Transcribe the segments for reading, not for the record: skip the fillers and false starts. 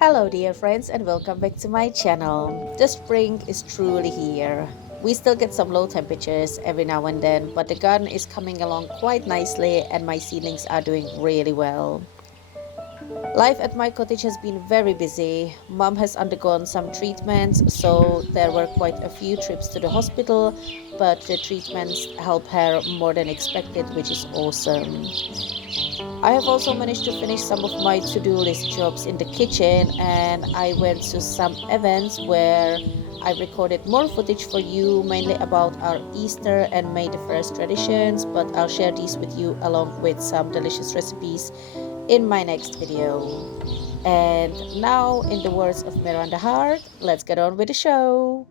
Hello dear friends and welcome back to my channel. The spring is truly here. We still get some low temperatures every now and then, but the garden is coming along quite nicely and my seedlings are doing really well. Life at my cottage has been very busy. Mom has undergone some treatments, so there were quite a few trips to the hospital, but the treatments help her more than expected, which is awesome. I have also managed to finish some of my to-do list jobs in the kitchen, and I went to some events where I recorded more footage for you, mainly about our Easter and May the 1st traditions, but I'll share these with you along with some delicious recipes in my next video. And now, in the words of Miranda Hart, let's get on with the show.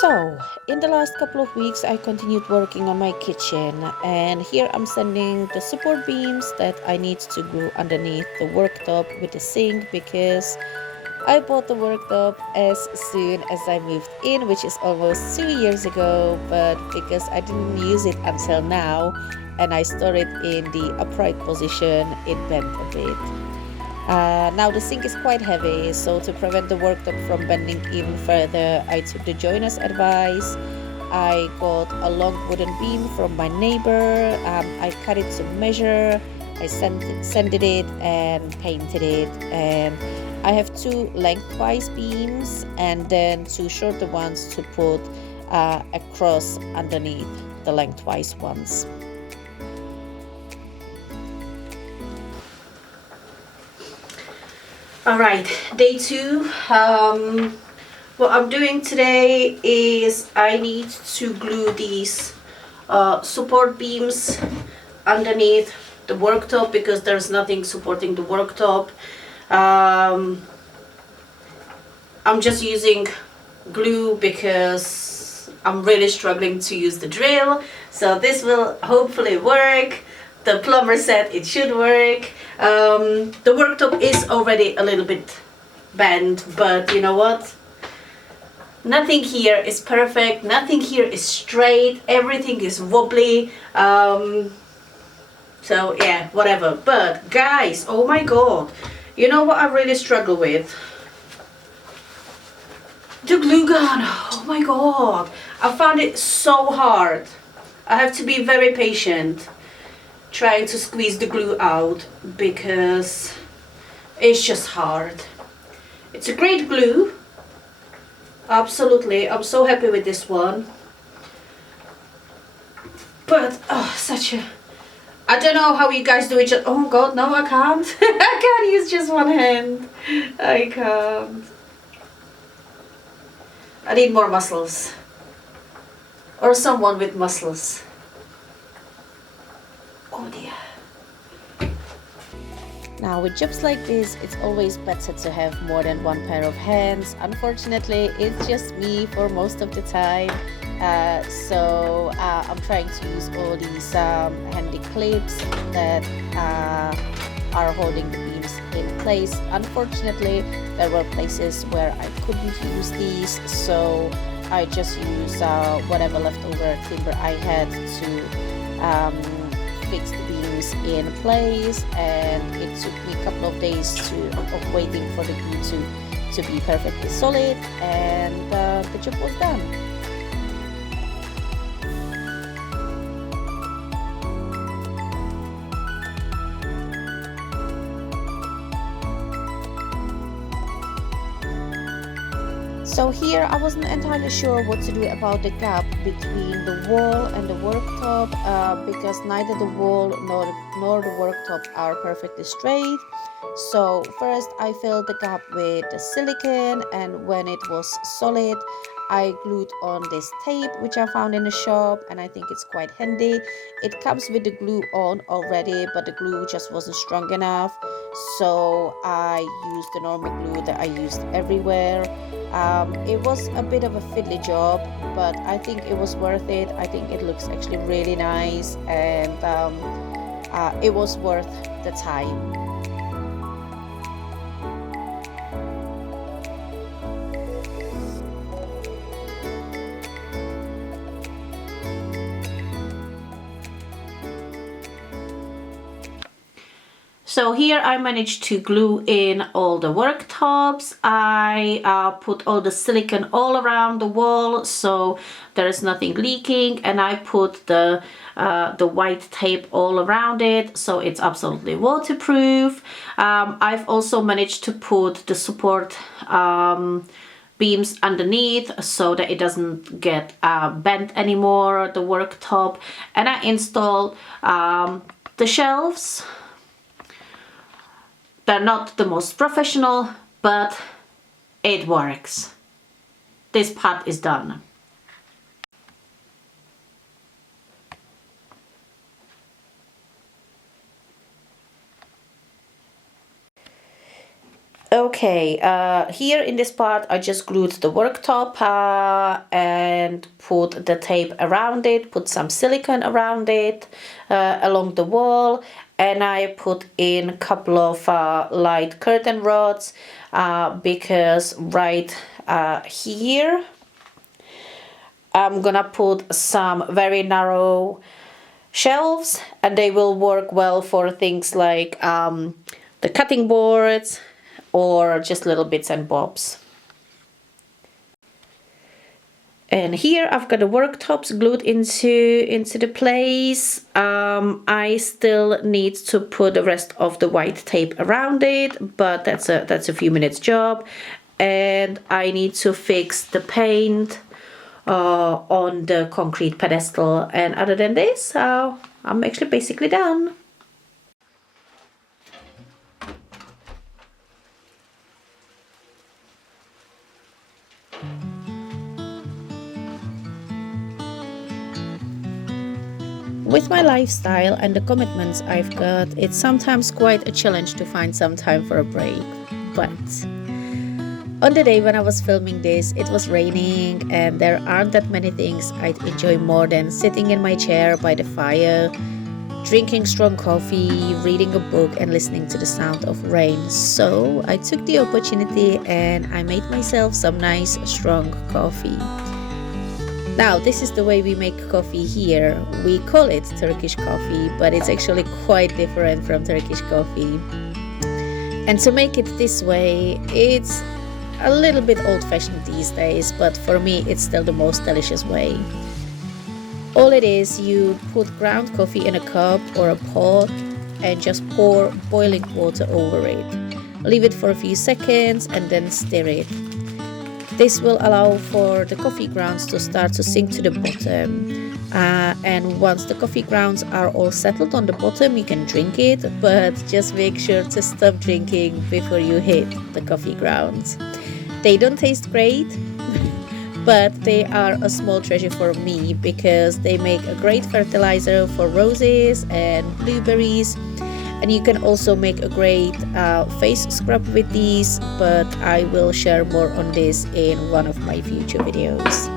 So, in the last couple of weeks, I continued working on my kitchen, and here I'm sending the support beams that I need to glue underneath the worktop with the sink, because I bought the worktop as soon as I moved in, which is almost 2 years ago, but because I didn't use it until now and I store it in the upright position, it bent a bit. Now the sink is quite heavy, so to prevent the worktop from bending even further, I took the joiner's advice. I got a long wooden beam from my neighbor. I cut it to measure, I sanded it and painted it, and I have two lengthwise beams and then two shorter ones to put across underneath the lengthwise ones. Alright, day two. What I'm doing today is I need to glue these support beams underneath the worktop because there's nothing supporting the worktop. I'm just using glue because I'm really struggling to use the drill, so this will hopefully work. The plumber said it should work. The worktop is already a little bit bent, but you know what? Nothing here is perfect, nothing here is straight, everything is wobbly. So yeah, whatever. But guys, oh my god, you know what I really struggle with? The glue gun. Oh my god, I found it so hard. I have to be very patient trying to squeeze the glue out because it's just hard. It's a great glue, absolutely. I'm so happy with this one, but I don't know how you guys do it. Oh god, no, I can't. I can't use just one hand. I can't. I need more muscles, or someone with muscles. Oh dear. Now with jobs like this, it's always better to have more than one pair of hands. Unfortunately, it's just me for most of the time. So I'm trying to use all these handy clips that are holding the beams in place. Unfortunately, there were places where I couldn't use these, so I just used whatever leftover timber I had to fix the beams in place, and it took me a couple of days of waiting for the glue to be perfectly solid, and the job was done. So here I wasn't entirely sure what to do about the gap between the wall and the worktop because neither the wall nor the worktop are perfectly straight. So first I filled the gap with the silicone, and when it was solid I glued on this tape which I found in the shop, and I think it's quite handy. It comes with the glue on already, but the glue just wasn't strong enough, so I used the normal glue that I used everywhere. It was a bit of a fiddly job, but I think it was worth it. I think it looks actually really nice, and it was worth the time. So here I managed to glue in all the worktops. I put all the silicone all around the wall so there is nothing leaking, and I put the white tape all around it so it's absolutely waterproof. I've also managed to put the support beams underneath so that it doesn't get bent anymore, the worktop, and I installed the shelves. They're not the most professional, but it works. This part is done. Okay, here in this part I just glued the worktop and put the tape around it, put some silicone around it along the wall, and I put in a couple of light curtain rods because right here I'm gonna put some very narrow shelves, and they will work well for things like the cutting boards or just little bits and bobs. And here I've got the worktops glued into the place. I still need to put the rest of the white tape around it, but that's a few minutes job. And I need to fix the paint on the concrete pedestal. And other than this, I'm actually basically done. With my lifestyle and the commitments I've got, it's sometimes quite a challenge to find some time for a break. But on the day when I was filming this, it was raining, and there aren't that many things I'd enjoy more than sitting in my chair by the fire, drinking strong coffee, reading a book, and listening to the sound of rain. So I took the opportunity and I made myself some nice strong coffee. Now, this is the way we make coffee here. We call it Turkish coffee, but it's actually quite different from Turkish coffee. And to make it this way, it's a little bit old-fashioned these days, but for me, it's still the most delicious way. All it is, you put ground coffee in a cup or a pot and just pour boiling water over it. Leave it for a few seconds and then stir it. This will allow for the coffee grounds to start to sink to the bottom. And once the coffee grounds are all settled on the bottom, you can drink it, but just make sure to stop drinking before you hit the coffee grounds. They don't taste great, but they are a small treasure for me because they make a great fertilizer for roses and blueberries. And you can also make a great face scrub with these, but I will share more on this in one of my future videos.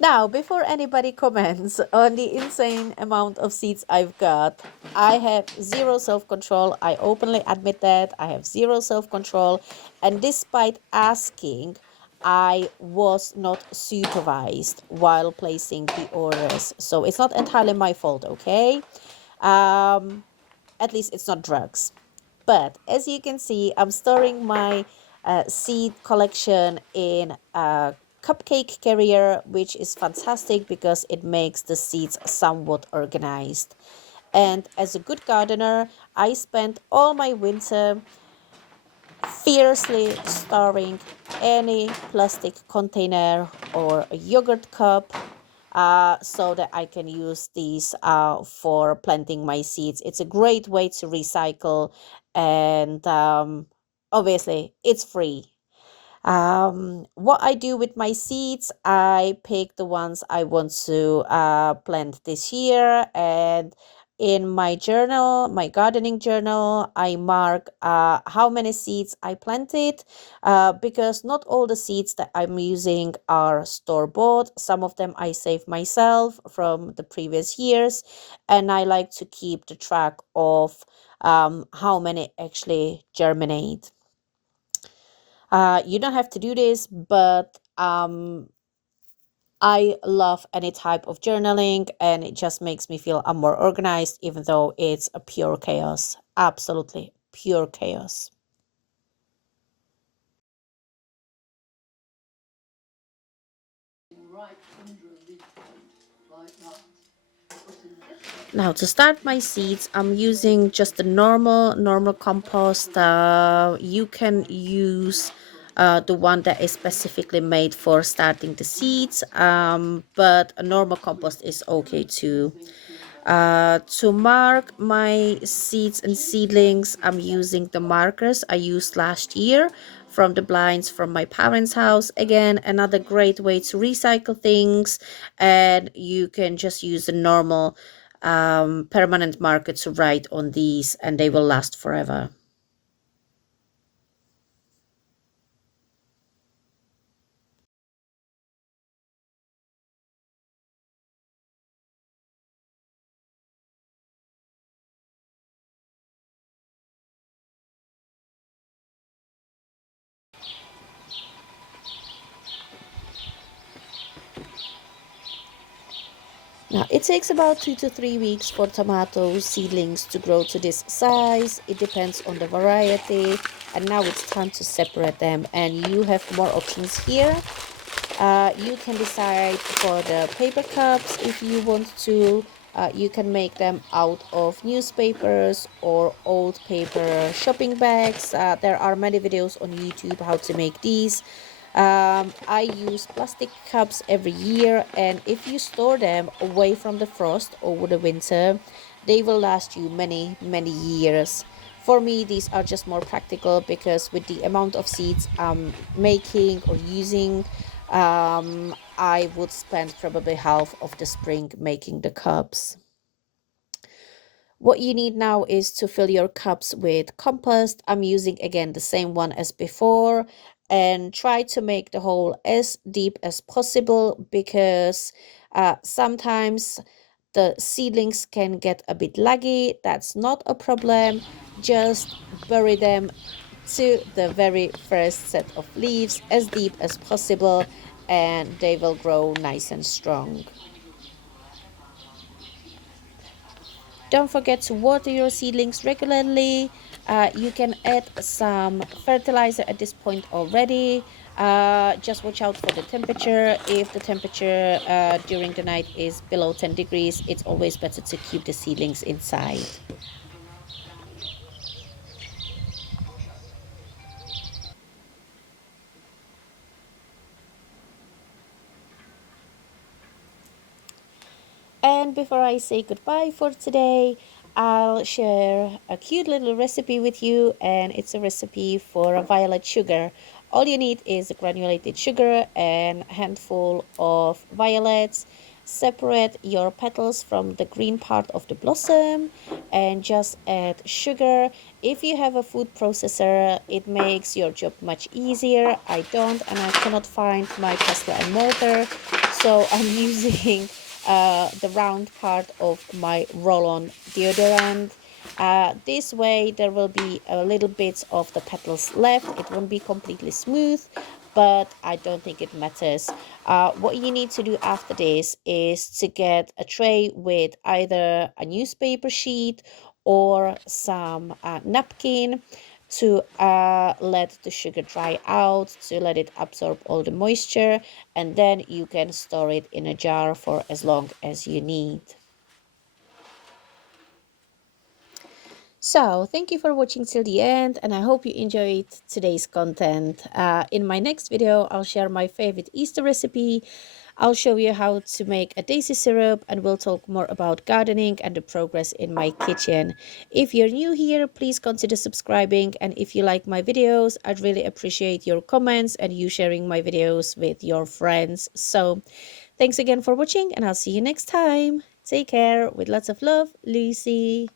Now, before anybody comments on the insane amount of seeds I've got, I have zero self-control. I openly admit that. I have zero self-control. And despite asking, I was not supervised while placing the orders. So it's not entirely my fault, okay? At least it's not drugs. But as you can see, I'm storing my seed collection in a cupcake carrier, which is fantastic because it makes the seeds somewhat organized. And as a good gardener, I spent all my winter fiercely storing any plastic container or a yogurt cup so that I can use these for planting my seeds. It's a great way to recycle, and obviously it's free. What I do with my seeds, I pick the ones I want to plant this year, and in my journal, my gardening journal, I mark how many seeds I planted, because not all the seeds that I'm using are store-bought. Some of them I save myself from the previous years, and I like to keep the track of how many actually germinate. You don't have to do this, but I love any type of journaling, and it just makes me feel I'm more organized, even though it's a pure chaos. Absolutely pure chaos. Now to start my seeds, I'm using just the normal compost. You can use the one that is specifically made for starting the seeds, but a normal compost is okay too. To mark my seeds and seedlings, I'm using the markers I used last year from the blinds from my parents' house. Again, another great way to recycle things, and you can just use the normal permanent marker to write on these, and they will last forever. Now, it takes about 2 to 3 weeks for tomato seedlings to grow to this size. It depends on the variety. And now it's time to separate them, and you have more options here. You can decide for the paper cups if you want to. You can make them out of newspapers or old paper shopping bags. There are many videos on YouTube how to make these. I use plastic cups every year, and if you store them away from the frost over the winter, they will last you many years. For me, these are just more practical because with the amount of seeds I'm making or using, I would spend probably half of the spring making the cups. What you need now is to fill your cups with compost. I'm using again the same one as before, and try to make the hole as deep as possible because sometimes the seedlings can get a bit laggy. That's not a problem. Just bury them to the very first set of leaves as deep as possible, and they will grow nice and strong. Don't forget to water your seedlings regularly. You can add some fertilizer at this point already. Just watch out for the temperature. If the temperature during the night is below 10 degrees, it's always better to keep the seedlings inside. And before I say goodbye for today, I'll share a cute little recipe with you, and it's a recipe for a violet sugar. All you need is a granulated sugar and a handful of violets. Separate your petals from the green part of the blossom and just add sugar. If you have a food processor, it makes your job much easier. I don't, and I cannot find my pestle and mortar, so I'm using the round part of my roll-on deodorant. This way there will be a little bit of the petals left. It won't be completely smooth, but I don't think it matters. What you need to do after this is to get a tray with either a newspaper sheet or some napkin to let the sugar dry out, to let it absorb all the moisture, and then you can store it in a jar for as long as you need. So, thank you for watching till the end, and I hope you enjoyed today's content. In my next video, I'll share my favorite Easter recipe. I'll show you how to make a daisy syrup, and we'll talk more about gardening and the progress in my kitchen. If you're new here, please consider subscribing, and if you like my videos, I'd really appreciate your comments and you sharing my videos with your friends. So, thanks again for watching, and I'll see you next time. Take care. With lots of love, Lucie.